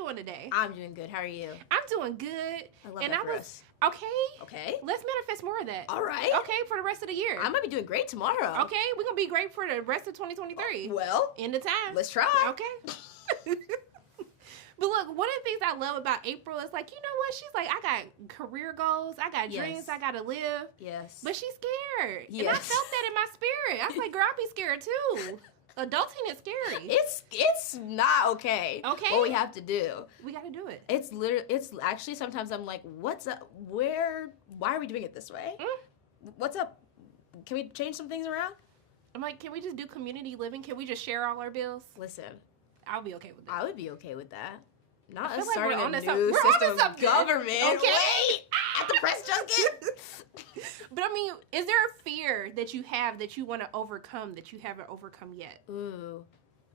doing today? I'm doing good. How are you? I'm doing good. I love that for us. Okay. Let's manifest more of that. All right. Okay, for the rest of the year. I might be doing great tomorrow. Okay, we're going to be great for the rest of 2023. Well. End of time. Let's try. Okay. But look, one of the things I love about April is like, you know what? She's like, I got career goals. I got dreams I got to live. Yes. But she's scared. Yes. And I felt that in my spirit. I was like, girl, I'll be scared too. Adulting is scary. It's not okay. Okay. What we have to do. We got to do it. It's actually sometimes I'm like, what's up? Why are we doing it this way? What's up? Can we change some things around? I'm like, can we just do community living? Can we just share all our bills? Listen. I'll be okay with that. I would be okay with that. Not us like starting we're a new system of government. Okay. Wait, at the press junket. But I mean, is there a fear that you have that you want to overcome that you haven't overcome yet? Ooh,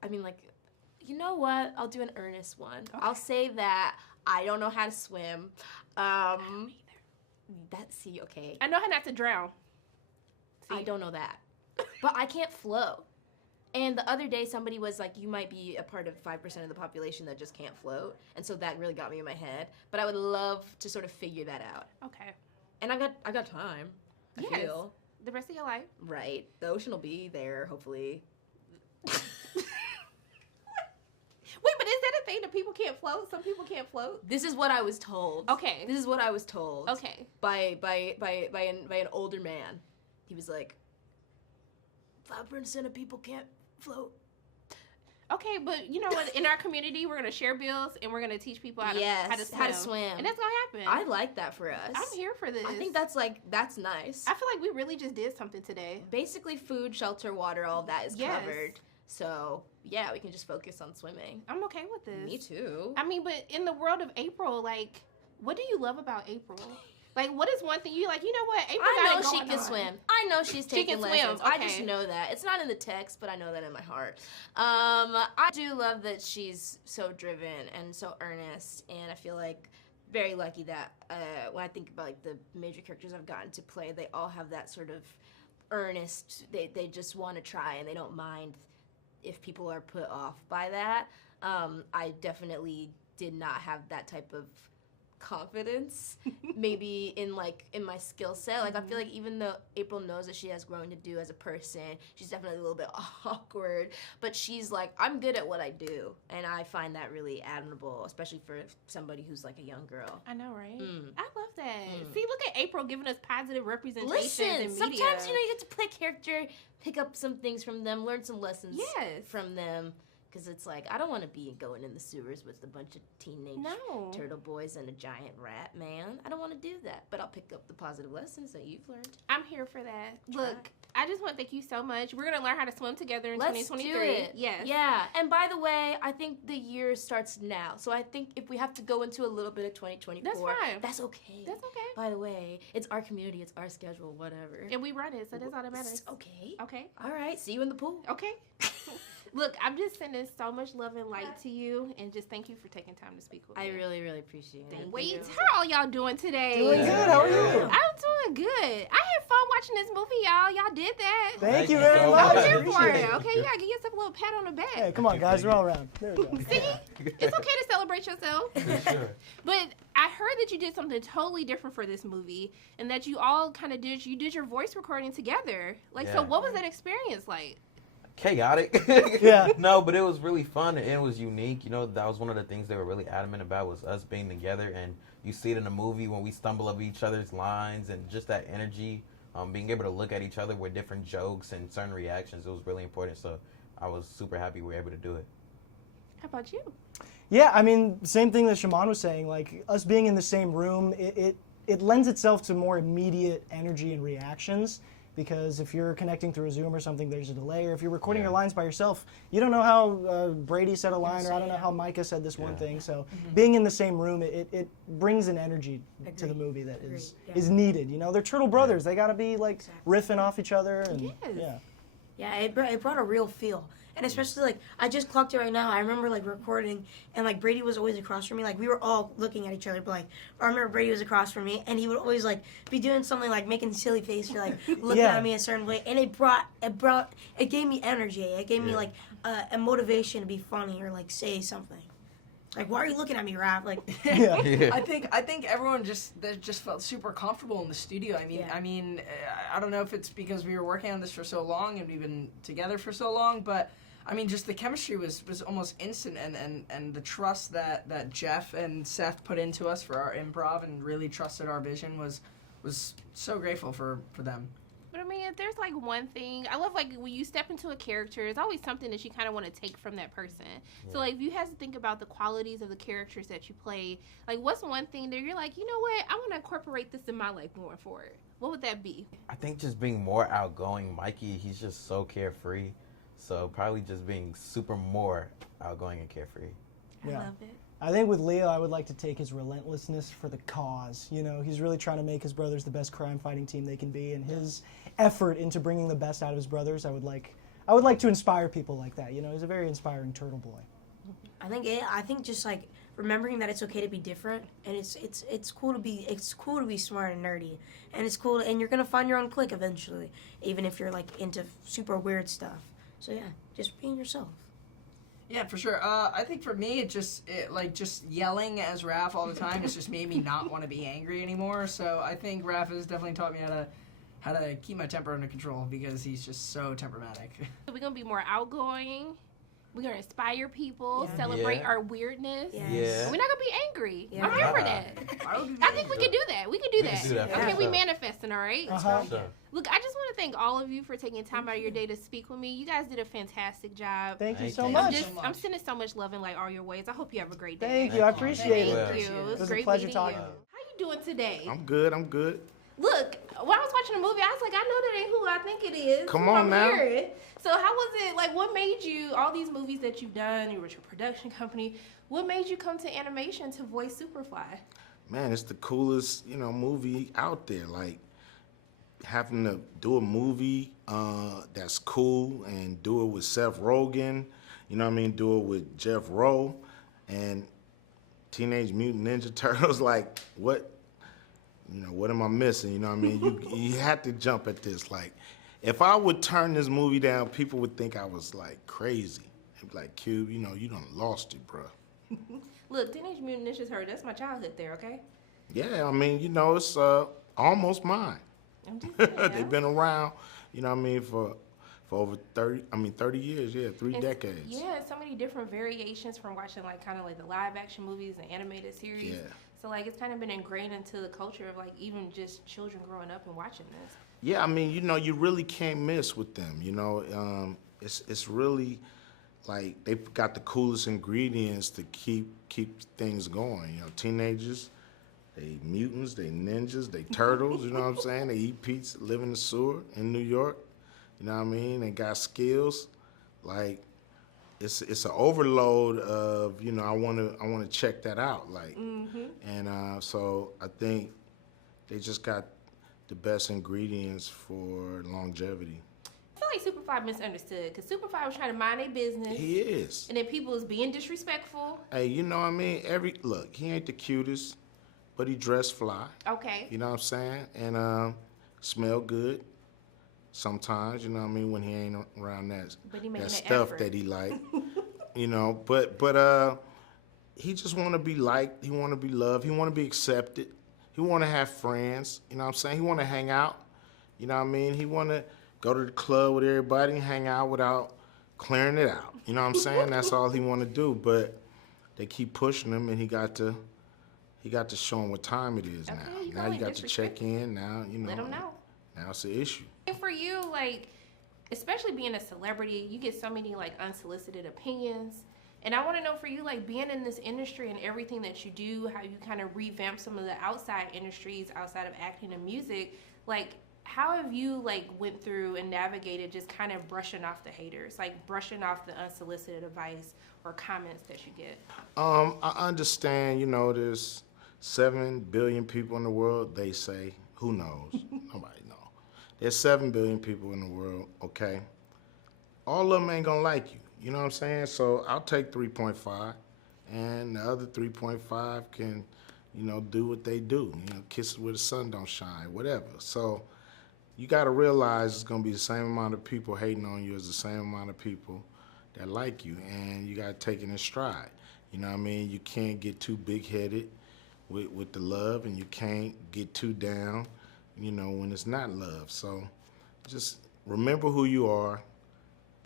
I mean, like, you know what? I'll do an earnest one. Okay. I'll say that I don't know how to swim. I don't either. Okay. I know how not to drown. I don't know that, but I can't float. And the other day, somebody was like, you might be a part of 5% of the population that just can't float. And so that really got me in my head. But I would love to sort of figure that out. Okay. And I got time. I feel. The rest of your life. Right. The ocean will be there, hopefully. Wait, but is that a thing that people can't float? Some people can't float? This is what I was told. Okay. This is what I was told. Okay. By an older man. He was like, 5% of people can't float. Okay, but you know what? In our community, we're going to share bills and we're going to teach people how to swim. And that's going to happen. I like that for us. I'm here for this. I think that's nice. I feel like we really just did something today. Basically, food, shelter, water, all that is covered. So, yeah, we can just focus on swimming. I'm okay with this. Me too. I mean, but in the world of April, like, what do you love about April? Like, what is one thing you like? You know what? April I know got she can swim. I know she's taking lessons. Okay. I just know that. It's not in the text, but I know that in my heart. I do love that she's so driven and so earnest, and I feel like very lucky that when I think about like the major characters I've gotten to play, they all have that sort of earnest. They just want to try, and they don't mind if people are put off by that. I definitely did not have that type of confidence maybe in my skill set. Like, I feel like even though April knows that she has growing to do as a person, she's definitely a little bit awkward, but she's like, I'm good at what I do, and I find that really admirable, especially for somebody who's like a young girl. I know, right? I love that. See, look at April giving us positive representation in media. Sometimes you get to play character, pick up some things from them, learn some lessons from them. Because it's like, I don't want to be going in the sewers with a bunch of teenage turtle boys and a giant rat, man. I don't want to do that. But I'll pick up the positive lessons that you've learned. I'm here for that. Look, I just want to thank you so much. We're going to learn how to swim together in Let's 2023. do it. Yes. Yeah. And by the way, I think the year starts now. So I think if we have to go into a little bit of 2024, that's fine. That's okay. That's okay. By the way, it's our community. It's our schedule, whatever. And we run it, so that's all that matters. Okay. Okay. All right. See you in the pool. Okay. Look, I'm just sending so much love and light to you, and just thank you for taking time to speak with me. I really, really appreciate it. Wait, how are y'all doing today? Doing good. How are you? I'm doing good. I had fun watching this movie, y'all. Y'all did that. Thank you very much. I'm here for it. Okay, you gotta give yourself a little pat on the back. Hey, come on, guys. We're all around. There we go. See? It's okay to celebrate yourself. Sure. But I heard that you did something totally different for this movie, and that you all kind of did your voice recording together. Like, so what was that experience like? Chaotic. Yeah. No, but it was really fun and it was unique. You know, that was one of the things they were really adamant about, was us being together. And you see it in the movie when we stumble over each other's lines and just that energy, being able to look at each other with different jokes and certain reactions. It was really important. So I was super happy we were able to do it. How about you? Yeah, I mean, same thing that Shamon was saying. Like, us being in the same room, it lends itself to more immediate energy and reactions. Because if you're connecting through a Zoom or something, there's a delay. Or if you're recording your lines by yourself, you don't know how Brady said a line, or I don't know how Micah said this one thing. So being in the same room, it brings an energy to the movie that is needed. You know, they're turtle brothers. They got to be like riffing off each other. And, Yeah, it brought a real feel. And especially, like, I just clocked it right now. I remember, like, recording, and, like, Brady was always across from me. Like, we were all looking at each other, but, like, I remember Brady was across from me, and he would always, like, be doing something, like, making a silly face or, like, looking at me a certain way. And it gave me energy. It gave me, like, a motivation to be funny or, like, say something. Like, why are you looking at me, Raph? Like, Yeah. I think everyone just felt super comfortable in the studio. I don't know if it's because we were working on this for so long and we've been together for so long, but I mean, just the chemistry was almost instant, and the trust that Jeff and Seth put into us for our improv and really trusted our vision was so grateful for them. But I mean, if there's like one thing, I love like when you step into a character, there's always something that you kind of want to take from that person. Yeah. So like if you have to think about the qualities of the characters that you play, like what's one thing that you're like, you know what, I want to incorporate this in my life going forward. What would that be? I think just being more outgoing. Mikey, he's just so carefree. So probably just being super more outgoing and carefree. I love it. I think with Leo, I would like to take his relentlessness for the cause. You know, he's really trying to make his brothers the best crime-fighting team they can be, and his effort into bringing the best out of his brothers, I would like to inspire people like that. You know, he's a very inspiring turtle boy. I think just like remembering that it's okay to be different, and it's cool to be smart and nerdy, and it's cool, and you're gonna find your own clique eventually, even if you're like into super weird stuff. So yeah, just being yourself. Yeah, for sure. I think for me, just yelling as Raph all the time has just made me not want to be angry anymore. So I think Raph has definitely taught me how to keep my temper under control because he's just so temperamental. So we're gonna be more outgoing. We're gonna inspire people, celebrate our weirdness. Yes. Yeah. We're not gonna be angry. Yeah. I'm here for that. I think we can do that. We can do that. Okay, we manifesting, all right? Sure. Look, I just want to thank all of you for taking time out of your day to speak with me. You guys did a fantastic job. Thank you so Thank much. you. I'm sending so much love in like all your ways. I hope you have a great day. Thank you. I appreciate it. Thank you. It was a great pleasure meeting talking you. to you. How you doing today? I'm good. Look, when I was watching the movie, I was like, I know that ain't who I think it is. Come who on I'm now. hearing. So how was it, like, what made you, all these movies that you've done, you were with your production company, what made you come to animation to voice Superfly? Man, it's the coolest, movie out there. Like, having to do a movie that's cool and do it with Seth Rogen, do it with Jeff Rowe and Teenage Mutant Ninja Turtles. Like, what am I missing? You had to jump at this. Like, if I would turn this movie down, people would think I was like crazy. They'd be like, Cube, you done lost it, bro. Look, Teenage Mutant Ninja Turtles, that's my childhood there, okay? Yeah, it's almost mine. I'm just saying, They've been around, for over 30 years, 3 decades. Yeah, so many different variations from watching like kind of like the live action movies and animated series. Yeah. So like it's kind of been ingrained into the culture of like even just children growing up and watching this. Yeah, you really can't miss with them. It's really like they've got the coolest ingredients to keep things going. Teenagers, they mutants, they ninjas, they turtles. You know what I'm saying? They eat pizza, live in the sewer in New York. You know what I mean? They got skills. Like it's an overload of I want to check that out. Like, and so I think they just got the best ingredients for longevity. I feel like Superfly misunderstood because Superfly was trying to mind their business. He is. And then people was being disrespectful. Hey, you know what I mean? Look, he ain't the cutest, but he dressed fly. Okay. You know what I'm saying? And smell good sometimes, you know what I mean, when he ain't around that stuff effort. that he like. But he just want to be liked. He want to be loved. He want to be accepted. He want to have friends. You know what I'm saying? He want to hang out. You know what I mean? He want to go to the club with everybody and hang out without clearing it out. You know what I'm saying? That's all he want to do. But they keep pushing him, and he got to show him what time it is now. Now you got to check in. Now Let him know. Now it's an issue. And for you, like, especially being a celebrity, you get so many like unsolicited opinions. And I want to know for you, like being in this industry and everything that you do, how you kind of revamp some of the outside industries outside of acting and music, like how have you like went through and navigated just kind of brushing off the haters, like brushing off the unsolicited advice or comments that you get? I understand, there's 7 billion people in the world, they say. Who knows? Nobody knows. There's 7 billion people in the world, okay? All of them ain't gonna like you. You know what I'm saying? So I'll take 3.5, and the other 3.5 can, do what they do. Kiss it where the sun don't shine, whatever. So you got to realize it's going to be the same amount of people hating on you as the same amount of people that like you, and you got to take it in stride. You know what I mean? You can't get too big-headed with the love, and you can't get too down, you know, when it's not love. So just remember who you are,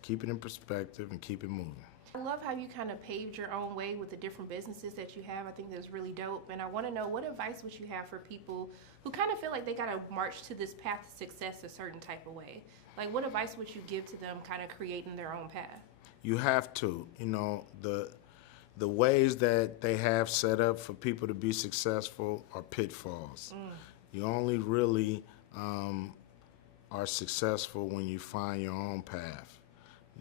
keep it in perspective, and keep it moving. I love how you kind of paved your own way with the different businesses that you have. I think that's really dope. And I want to know, what advice would you have for people who kind of feel like they got to march to this path to success a certain type of way? Like, what advice would you give to them kind of creating their own path? You have to, you know, the ways that they have set up for people to be successful are pitfalls. You only really are successful when you find your own path.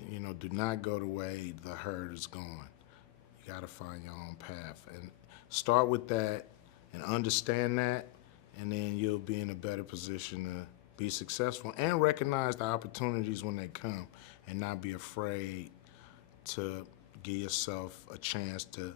You know, do not go the way the herd is going. You got to find your own path. And start with that and understand that, and then you'll be in a better position to be successful and recognize the opportunities when they come and not be afraid to give yourself a chance to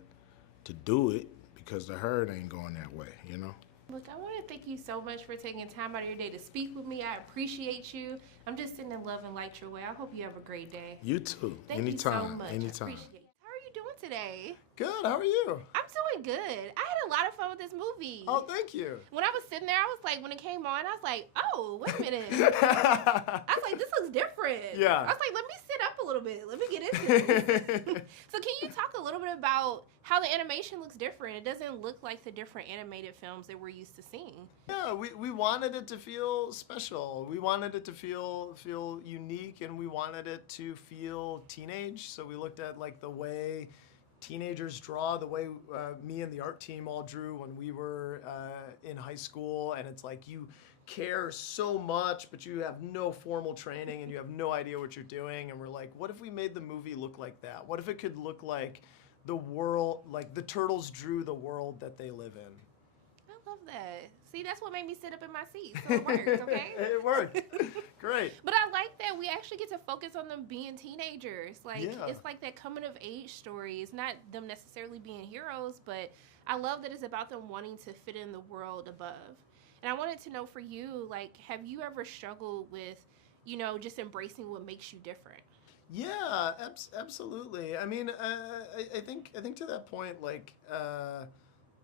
do it, because the herd ain't going that way, you know? Look, I want to thank you so much for taking time out of your day to speak with me. I appreciate you. I'm just sending love and light your way. I hope you have a great day. You too. Thank Anytime. you so much. Anytime. I appreciate it. How are you doing today? Good. How are you? I'm doing good. I had a lot of fun with this movie. Oh, thank you. When I was sitting there, I was like, when it came on, I was like, oh, wait a minute. I was like, this looks different. Yeah. I was like, let me sit up a little bit. Let me get into it. So can you talk a little bit about how the animation looks different? It doesn't look like the different animated films that we're used to seeing. Yeah, we wanted it to feel special. We wanted it to feel unique, and we wanted it to feel teenage. So we looked at like the way teenagers draw, the way me and the art team all drew when we were in high school, and it's like you care so much, but you have no formal training and you have no idea what you're doing. And we're like, what if we made the movie look like that? What if it could look like the world, like the turtles drew the world that they live in? I love that. See, that's what made me sit up in my seat. So it worked, okay? It worked. Great. But I like that we actually get to focus on them being teenagers. Like, Yeah. It's like that coming of age story. It's not them necessarily being heroes, but I love that it's about them wanting to fit in the world above. And I wanted to know for you, like, have you ever struggled with, you know, just embracing what makes you different? Yeah, absolutely. I mean, I think to that point, like,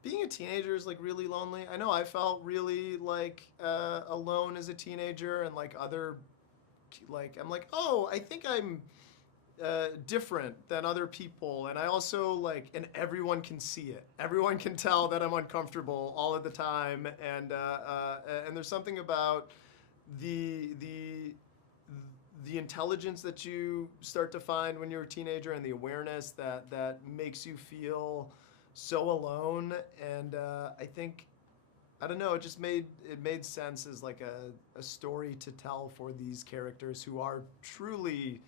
being a teenager is like really lonely. I know I felt really like alone as a teenager, and like I'm like, oh, I think I'm different than other people, and I also like, and everyone can see it. Everyone can tell that I'm uncomfortable all of the time, and there's something about the intelligence that you start to find when you're a teenager, and the awareness that makes you feel so alone. And I think, I don't know, it made sense as like a story to tell for these characters who are truly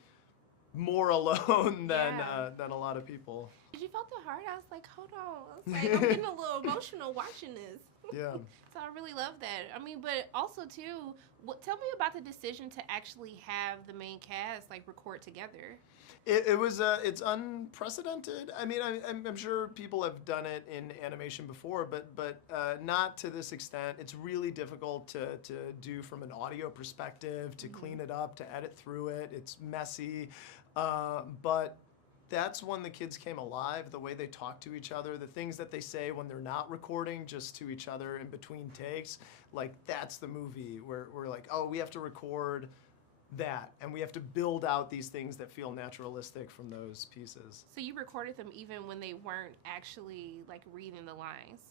more alone than a lot of people. Did you felt the heart? I was like, hold on. I was like, I'm getting a little emotional watching this. Yeah. So I really love that. I mean, but also too, tell me about the decision to actually have the main cast like record together. It's unprecedented. I mean, I'm sure people have done it in animation before, but not to this extent. It's really difficult to do from an audio perspective, to clean it up, to edit through it. It's messy, but that's when the kids came alive. The way they talk to each other, the things that they say when they're not recording, just to each other in between takes. Like, that's the movie where we're like, oh, we have to record that, and we have to build out these things that feel naturalistic from those pieces. So you recorded them even when they weren't actually like reading the lines?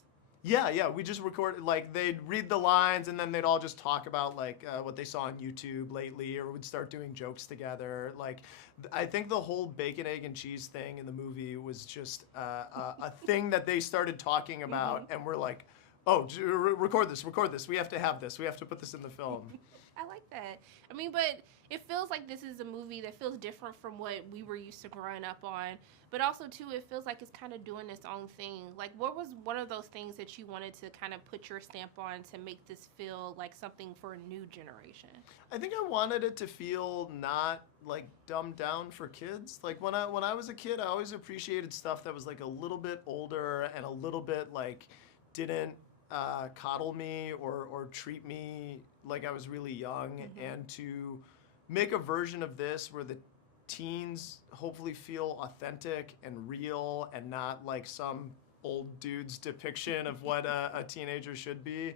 Yeah, we just recorded, like, they'd read the lines, and then they'd all just talk about, like, what they saw on YouTube lately, or we'd start doing jokes together. Like, I think the whole bacon, egg, and cheese thing in the movie was just a thing that they started talking about, and we're like, oh, record this, we have to have this, we have to put this in the film. I like that. I mean, but it feels like this is a movie that feels different from what we were used to growing up on. But also, too, it feels like it's kind of doing its own thing. Like, what was one of those things that you wanted to kind of put your stamp on to make this feel like something for a new generation? I think I wanted it to feel not, like, dumbed down for kids. Like, when I was a kid, I always appreciated stuff that was, like, a little bit older and a little bit, like, didn't coddle me or treat me like I was really young. And to make a version of this where the teens hopefully feel authentic and real and not like some old dude's depiction of what a teenager should be,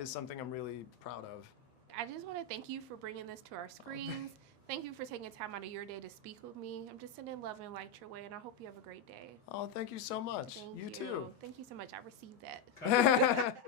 is something I'm really proud of. I just want to thank you for bringing this to our screens. Thank you for taking time out of your day to speak with me. I'm just sending love and light your way, and I hope you have a great day. Oh, thank you so much. Thank you too. Thank you so much. I received that.